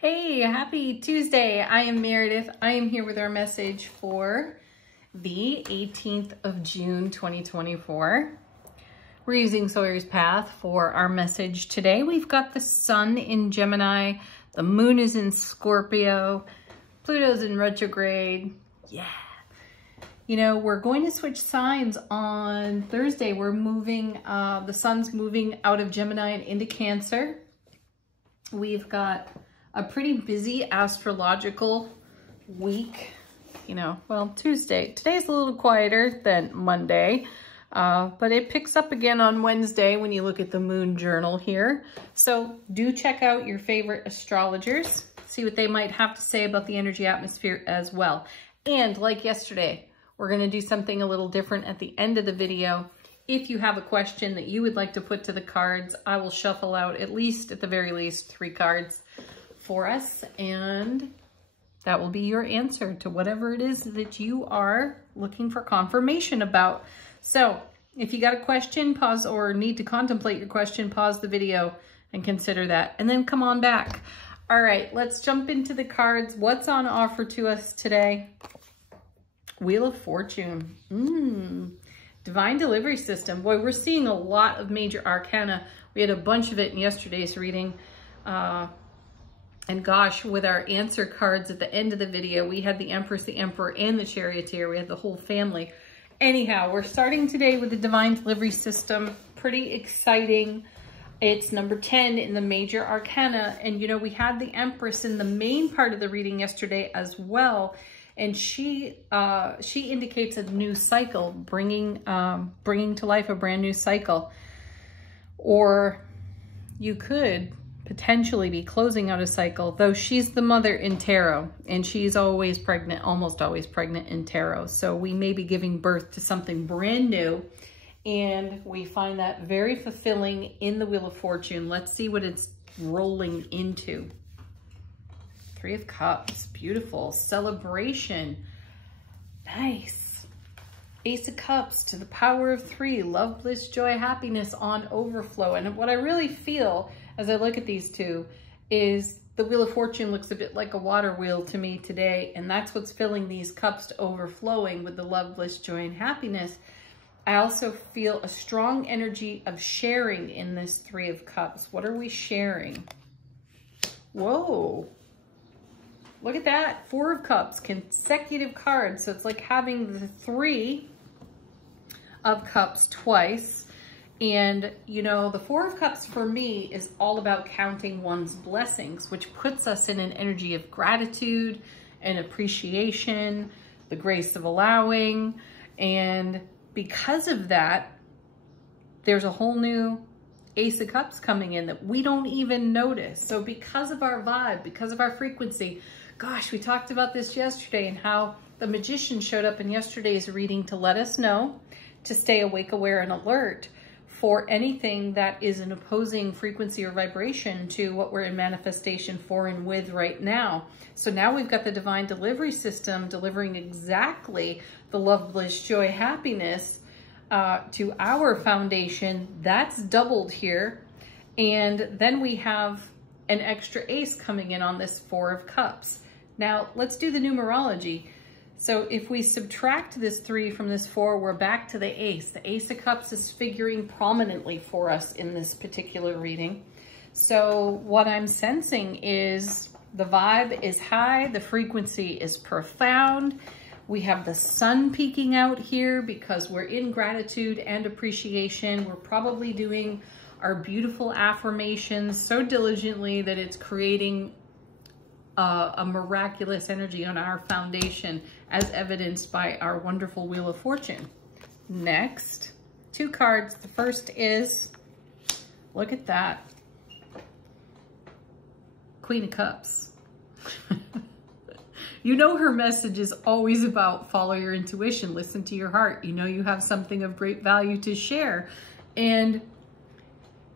Hey, happy Tuesday. I am Meredith. I am here with our message for the 18th of June, 2024. We're using Sawyer's Path for our message today. We've got the sun in Gemini, the moon is in Scorpio, Pluto's in retrograde. Yeah. You know, we're going to switch signs on Thursday. We're moving, the sun's moving out of Gemini and into Cancer. We've got a pretty busy astrological week, Tuesday. Today's a little quieter than Monday, but it picks up again on Wednesday when you look at the moon journal here. So do check out your favorite astrologers, see what they might have to say about the energy atmosphere as well. And like yesterday, we're going to do something a little different at the end of the video. If you have a question that you would like to put to the cards, I will shuffle out at the very least 3 cards for us, and that will be your answer to whatever it is that you are looking for confirmation about. So if you got a question, pause, or need to contemplate your question, pause the video and consider that, and then come on back. All right, let's jump into the cards. What's on offer to us today? Wheel of Fortune. Divine Delivery System. Boy, we're seeing a lot of major arcana. We had a bunch of it in yesterday's reading. And gosh, with our answer cards at the end of the video, we had the Empress, the Emperor, and the Charioteer. We had the whole family. Anyhow, we're starting today with the Divine Delivery System. Pretty exciting. It's number 10 in the major arcana. And we had the Empress in the main part of the reading yesterday as well. And she indicates a new cycle, bringing to life a brand new cycle. Or you could potentially be closing out a cycle, though she's the mother in tarot, and she's always pregnant, almost always pregnant in tarot. So we may be giving birth to something brand new, and we find that very fulfilling in the Wheel of Fortune. Let's see what it's rolling into. 3 of Cups, beautiful. Celebration, nice. Ace of Cups to the power of 3, love, bliss, joy, happiness on overflow. And what I really feel as I look at these two is the Wheel of Fortune looks a bit like a water wheel to me today, and that's what's filling these cups to overflowing with the love, bliss, joy, and happiness. I also feel a strong energy of sharing in this 3 of Cups. What are we sharing? Whoa. Look at that, 4 of Cups, consecutive cards. So it's like having the 3 of Cups twice. And, the 4 of Cups for me is all about counting one's blessings, which puts us in an energy of gratitude and appreciation, the grace of allowing. And because of that, there's a whole new Ace of Cups coming in that we don't even notice. So because of our vibe, because of our frequency, gosh, we talked about this yesterday and how the Magician showed up in yesterday's reading to let us know to stay awake, aware, and alert for anything that is an opposing frequency or vibration to what we're in manifestation for and with right now. So now we've got the Divine Delivery System delivering exactly the love, bliss, joy, happiness to our foundation. That's doubled here. And then we have an extra ace coming in on this 4 of Cups. Now let's do the numerology. So if we subtract this 3 from this 4, we're back to the Ace. The Ace of Cups is figuring prominently for us in this particular reading. So what I'm sensing is the vibe is high, the frequency is profound. We have the sun peeking out here because we're in gratitude and appreciation. We're probably doing our beautiful affirmations so diligently that it's creating a miraculous energy on our foundation, as evidenced by our wonderful Wheel of Fortune. Next, 2 cards. The first is, look at that, Queen of Cups. Her message is always about follow your intuition, listen to your heart. You have something of great value to share. And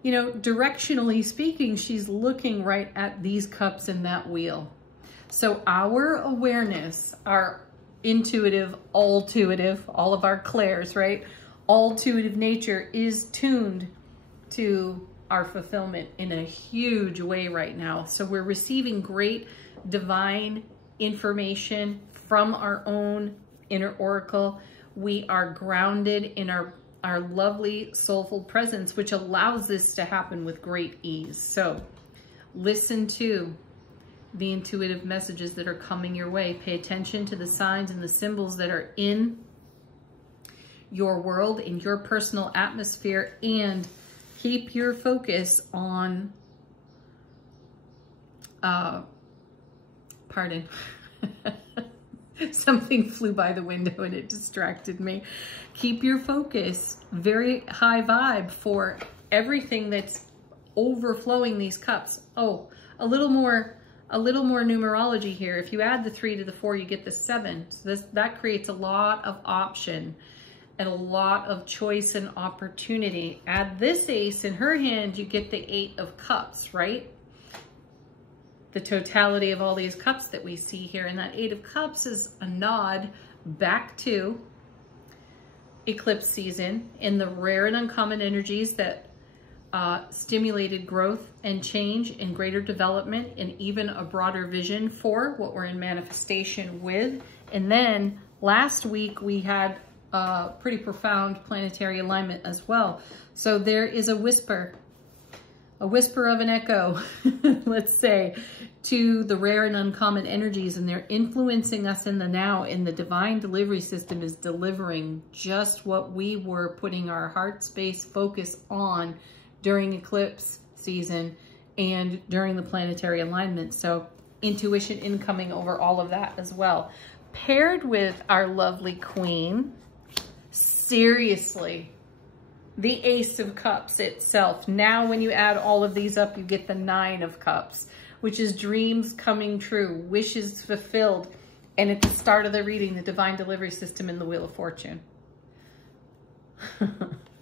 directionally speaking, she's looking right at these cups in that wheel. So our awareness, our intuitive, all-tuitive, all of our clairs, right? All-tuitive nature is tuned to our fulfillment in a huge way right now. So we're receiving great divine information from our own inner oracle. We are grounded in our lovely soulful presence, which allows this to happen with great ease. So listen to the intuitive messages that are coming your way. Pay attention to the signs and the symbols that are in your world, in your personal atmosphere, and keep your focus on, pardon, something flew by the window and it distracted me. Keep your focus very high vibe for everything that's overflowing these cups. Oh, a little more numerology here. If you add the 3 to the 4, you get the 7. So that creates a lot of option and a lot of choice and opportunity. Add this ace in her hand, you get the 8 of cups, right? The totality of all these cups that we see here. And that 8 of cups is a nod back to eclipse season and the rare and uncommon energies that stimulated growth and change and greater development and even a broader vision for what we're in manifestation with. And then last week we had a pretty profound planetary alignment as well. So there is a whisper of an echo, let's say, to the rare and uncommon energies, and they're influencing us in the now, and the divine delivery system is delivering just what we were putting our heart space focus on during eclipse season and during the planetary alignment. So intuition incoming over all of that as well. Paired with our lovely queen, seriously, the Ace of Cups itself. Now when you add all of these up, you get the 9 of Cups, which is dreams coming true, wishes fulfilled. And at the start of the reading, the divine delivery system in the Wheel of Fortune.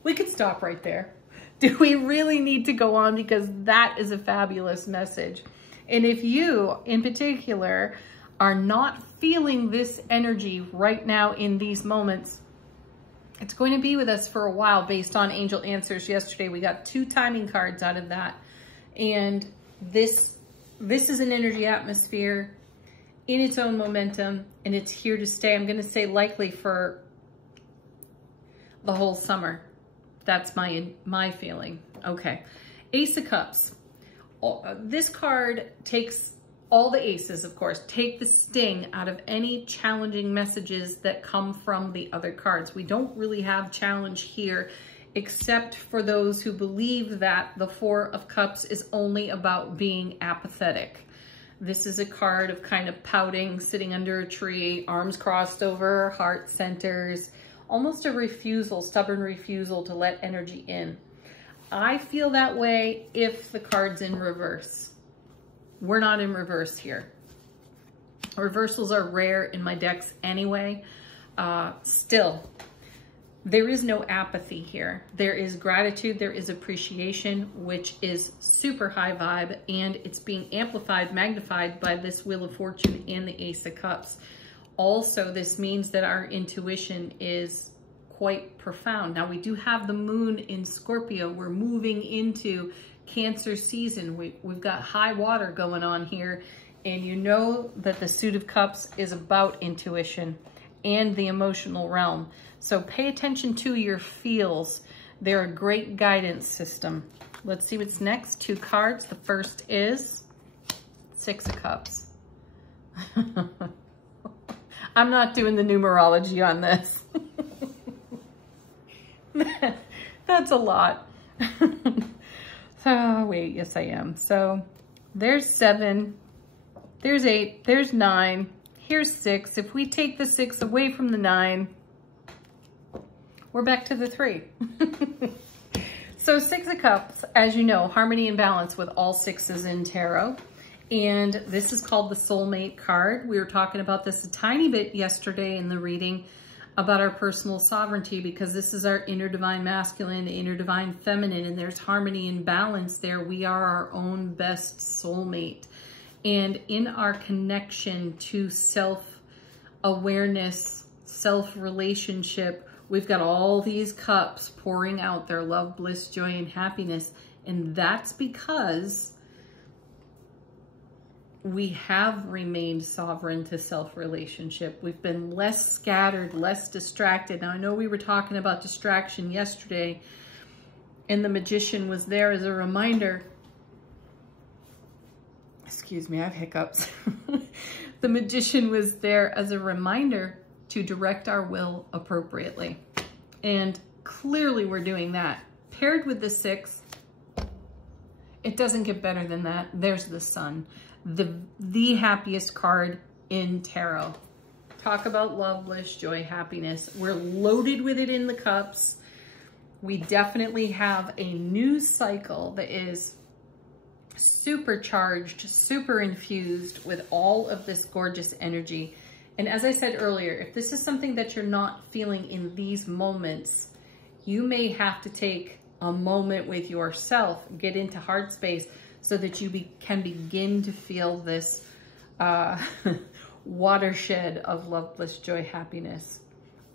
We could stop right there. Do we really need to go on? Because that is a fabulous message. And if you, in particular, are not feeling this energy right now in these moments, it's going to be with us for a while based on angel answers. Yesterday, we got 2 timing cards out of that. And this is an energy atmosphere in its own momentum, and it's here to stay. I'm going to say likely for the whole summer. That's my feeling. Okay. Ace of Cups. This card takes all the aces, of course, take the sting out of any challenging messages that come from the other cards. We don't really have challenge here, except for those who believe that the 4 of Cups is only about being apathetic. This is a card of kind of pouting, sitting under a tree, arms crossed over heart centers, almost a refusal, stubborn refusal to let energy in. I feel that way if the card's in reverse. We're not in reverse here. Reversals are rare in my decks anyway. Still, there is no apathy here. There is gratitude, there is appreciation, which is super high vibe, and it's being amplified, magnified by this Wheel of Fortune and the Ace of Cups. Also, this means that our intuition is quite profound. Now, we do have the moon in Scorpio. We're moving into Cancer season. We've got high water going on here, and you know that the Suit of Cups is about intuition and the emotional realm. So pay attention to your feels. They're a great guidance system. Let's see what's next. 2 cards. The first is 6 of Cups. I'm not doing the numerology on this. That's a lot. Oh, wait, yes I am. So there's 7, there's 8, there's 9, here's 6. If we take the 6 away from the 9, we're back to the 3. So 6 of Cups, as you know, harmony and balance with all 6s in tarot. And this is called the soulmate card. We were talking about this a tiny bit yesterday in the reading about our personal sovereignty, because this is our inner divine masculine, inner divine feminine, and there's harmony and balance there. We are our own best soulmate. And in our connection to self-awareness, self-relationship, we've got all these cups pouring out their love, bliss, joy, and happiness. And that's because we have remained sovereign to self-relationship. We've been less scattered, less distracted. Now, I know we were talking about distraction yesterday, and the Magician was there as a reminder. Excuse me, I have hiccups. The Magician was there as a reminder to direct our will appropriately. And clearly we're doing that. Paired with the 6, it doesn't get better than that. There's the Sun, the happiest card in tarot. Talk about love, bliss, joy, happiness. We're loaded with it in the cups. We definitely have a new cycle that is supercharged, super infused with all of this gorgeous energy. And as I said earlier, if this is something that you're not feeling in these moments, you may have to take a moment with yourself, get into heart space, so that you can begin to feel this watershed of love, bliss, joy, happiness.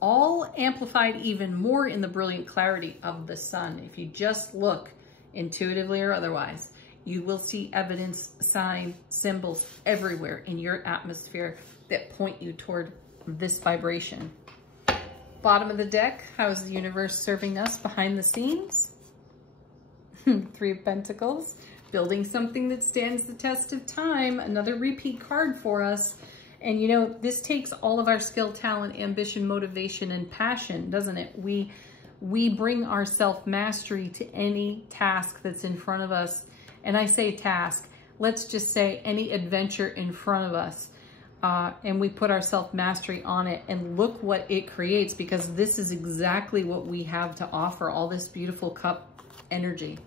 All amplified even more in the brilliant clarity of the Sun. If you just look intuitively or otherwise, you will see evidence, sign, symbols everywhere in your atmosphere that point you toward this vibration. Bottom of the deck, how is the universe serving us behind the scenes? 3 of Pentacles, building something that stands the test of time. Another repeat card for us. And you know, this takes all of our skill, talent, ambition, motivation, and passion, doesn't it? We bring our self-mastery to any task that's in front of us. And I say task, let's just say any adventure in front of us. And we put our self-mastery on it, and look what it creates, because this is exactly what we have to offer, all this beautiful cup energy.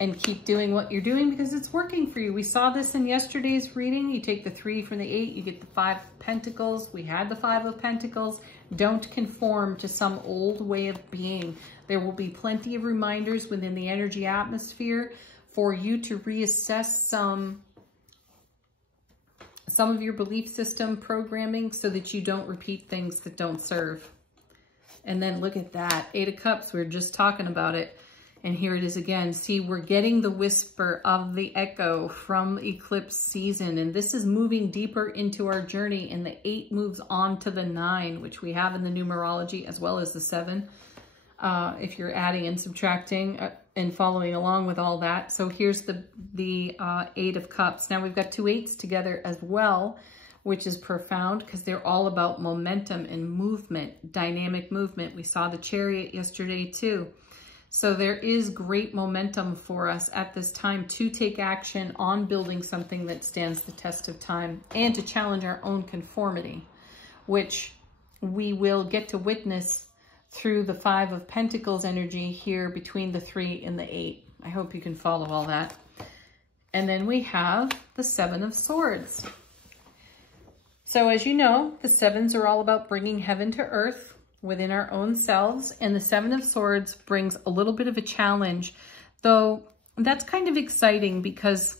And keep doing what you're doing because it's working for you. We saw this in yesterday's reading. You take the 3 from the 8, you get the 5 of Pentacles. We had the 5 of Pentacles. Don't conform to some old way of being. There will be plenty of reminders within the energy atmosphere for you to reassess some of your belief system programming so that you don't repeat things that don't serve. And then look at that, 8 of Cups. We were just talking about it. And here it is again. See, we're getting the whisper of the echo from eclipse season. And this is moving deeper into our journey. And the 8 moves on to the 9, which we have in the numerology, as well as the 7. If you're adding and subtracting and following along with all that. So here's the 8 of Cups. Now we've got 2 8s together as well, which is profound because they're all about momentum and movement, dynamic movement. We saw the Chariot yesterday too. So there is great momentum for us at this time to take action on building something that stands the test of time and to challenge our own conformity, which we will get to witness through the 5 of Pentacles energy here between the 3 and the 8. I hope you can follow all that. And then we have the 7 of Swords. So as you know, the 7s are all about bringing heaven to earth within our own selves. And the 7 of Swords brings a little bit of a challenge, though that's kind of exciting because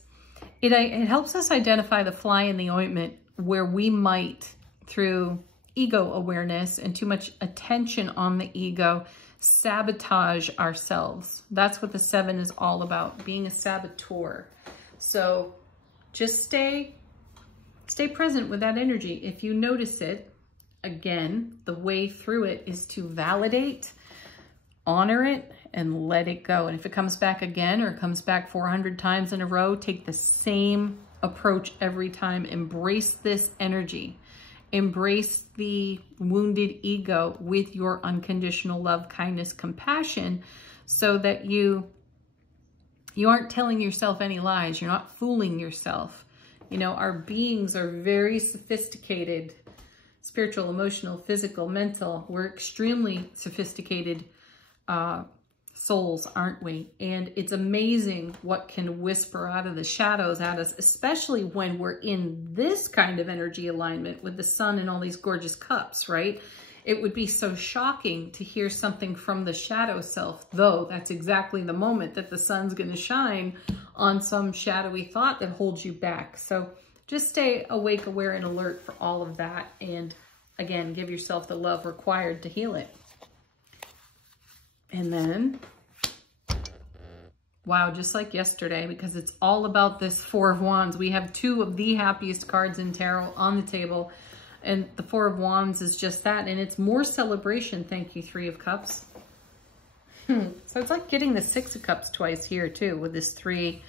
it helps us identify the fly in the ointment where we might, through ego awareness and too much attention on the ego, sabotage ourselves. That's what the 7 is all about, being a saboteur. So just stay present with that energy. If you notice it, again, the way through it is to validate, honor it, and let it go. And if it comes back again or comes back 400 times in a row, take the same approach every time. Embrace this energy. Embrace the wounded ego with your unconditional love, kindness, compassion, so that you aren't telling yourself any lies. You're not fooling yourself. You know, our beings are very sophisticated, spiritual, emotional, physical, mental. We're extremely sophisticated souls, aren't we? And it's amazing what can whisper out of the shadows at us, especially when we're in this kind of energy alignment with the sun and all these gorgeous cups, right? It would be so shocking to hear something from the shadow self, though that's exactly the moment that the sun's going to shine on some shadowy thought that holds you back. So just stay awake, aware, and alert for all of that. And again, give yourself the love required to heal it. And then Wow, just like yesterday, because it's all about this Four of Wands. We have two of the happiest cards in tarot on the table, and the Four of Wands is just that, and it's more celebration. Thank you, Three of Cups. So it's like getting the Six of Cups twice here too, with this 3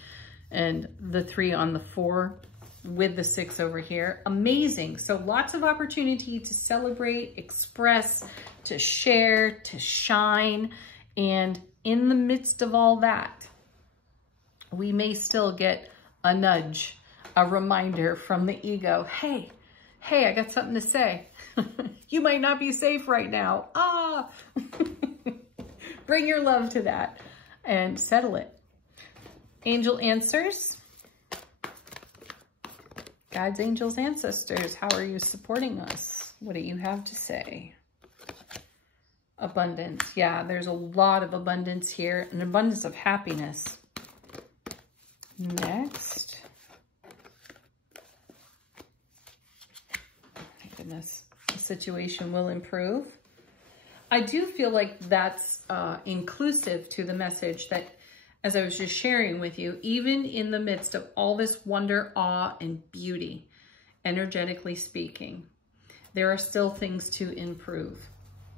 and the 3 on the 4 with the 6 over here. Amazing. So lots of opportunity to celebrate, express, to share, to shine. And in the midst of all that, we may still get a nudge, a reminder from the ego. Hey, I got something to say. You might not be safe right now. Bring your love to that and settle it. Angel answers. Guides, angels, ancestors, how are you supporting us? What do you have to say? Abundance. Yeah, there's a lot of abundance here, an abundance of happiness. Next. My goodness, the situation will improve. I do feel like that's inclusive to the message that, as I was just sharing with you, even in the midst of all this wonder, awe, and beauty, energetically speaking, there are still things to improve.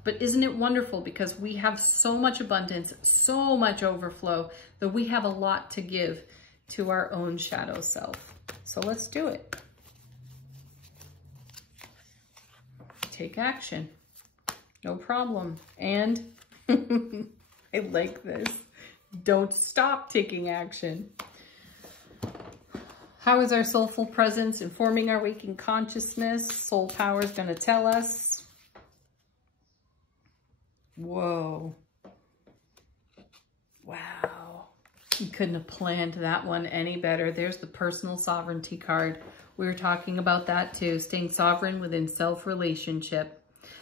But isn't it wonderful, because we have so much abundance, so much overflow, that we have a lot to give to our own shadow self. So let's do it. Take action. No problem. And I like this. Don't stop taking action. How is our soulful presence informing our waking consciousness? Soul power is going to tell us. Whoa. Wow. You couldn't have planned that one any better. There's the personal sovereignty card. We were talking about that too. Staying sovereign within self-relationship.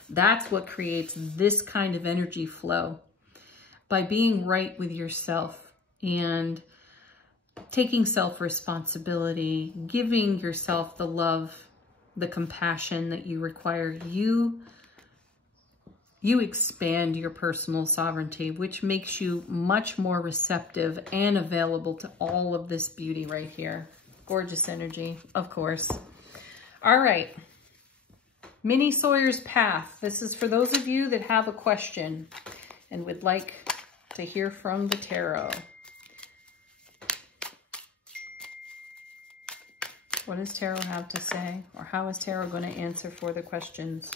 That's what creates this kind of energy flow. By being right with yourself and taking self-responsibility, giving yourself the love, the compassion that you require, you expand your personal sovereignty, which makes you much more receptive and available to all of this beauty right here. Gorgeous energy, of course. All right. Minnie Sawyer's Path. This is for those of you that have a question and would like to hear from the tarot. What does tarot have to say? Or how is tarot going to answer for the questions?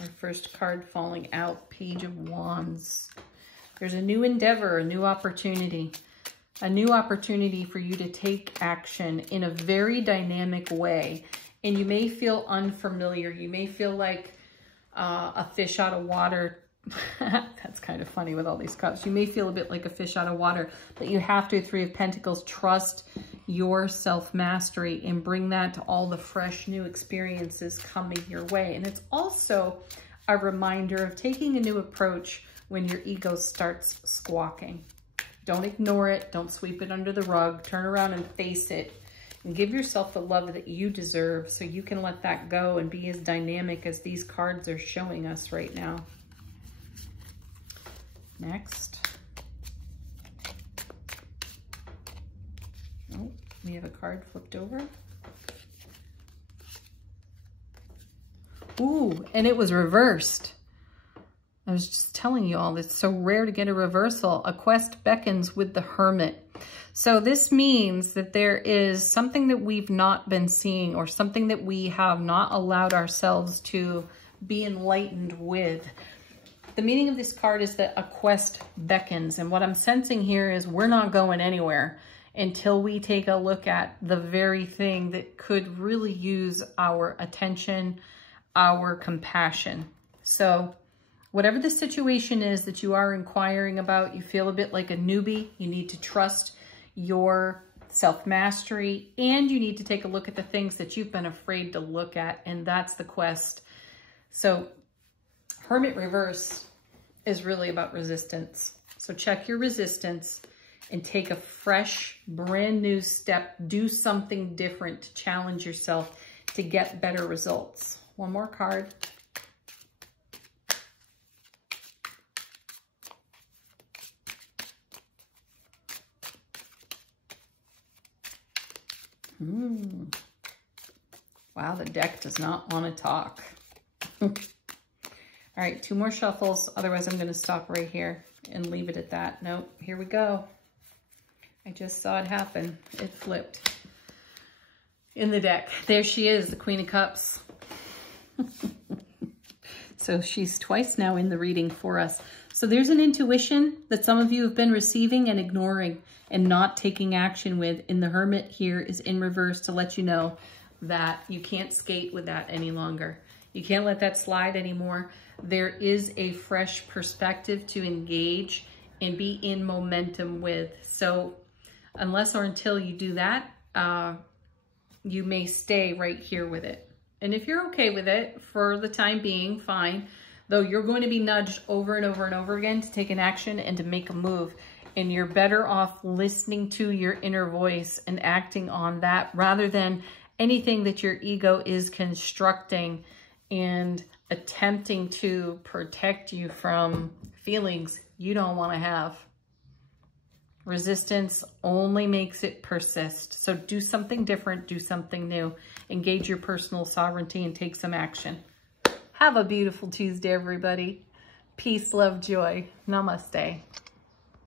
Our first card falling out, Page of Wands. There's a new endeavor, a new opportunity for you to take action in a very dynamic way. And you may feel unfamiliar. You may feel like a fish out of water. That's kind of funny with all these cups. You may feel a bit like a fish out of water, but you have to, Three of Pentacles, trust your self-mastery and bring that to all the fresh new experiences coming your way. And it's also a reminder of taking a new approach when your ego starts squawking. Don't ignore it. Don't sweep it under the rug. Turn around and face it. And give yourself the love that you deserve so you can let that go and be as dynamic as these cards are showing us right now. Next. Oh, we have a card flipped over. Ooh, and it was reversed. I was just telling you all, it's so rare to get a reversal. A quest beckons with the Hermit. So this means that there is something that we've not been seeing, or something that we have not allowed ourselves to be enlightened with. The meaning of this card is that a quest beckons. And what I'm sensing here is we're not going anywhere until we take a look at the very thing that could really use our attention, our compassion. So whatever the situation is that you are inquiring about, you feel a bit like a newbie, you need to trust your self-mastery, and you need to take a look at the things that you've been afraid to look at, and that's the quest. So Hermit reverse is really about resistance. So check your resistance and take a fresh, brand new step. Do something different to challenge yourself to get better results. One more card. Wow, the deck does not want to talk. All right, 2 more shuffles. Otherwise, I'm going to stop right here and leave it at that. Nope, here we go. I just saw it happen. It flipped in the deck. There she is, the Queen of Cups. So she's twice now in the reading for us. So there's an intuition that some of you have been receiving and ignoring and not taking action with. And the Hermit here is in reverse to let you know that you can't skate with that any longer. You can't let that slide anymore. There is a fresh perspective to engage and be in momentum with. So unless or until you do that, you may stay right here with it. And if you're okay with it for the time being, fine. Though you're going to be nudged over and over and over again to take an action and to make a move. And you're better off listening to your inner voice and acting on that rather than anything that your ego is constructing and attempting to protect you from feelings you don't want to have. Resistance only makes it persist. So do something different, do something new. Engage your personal sovereignty and take some action. Have a beautiful Tuesday, everybody. Peace, love, joy. Namaste.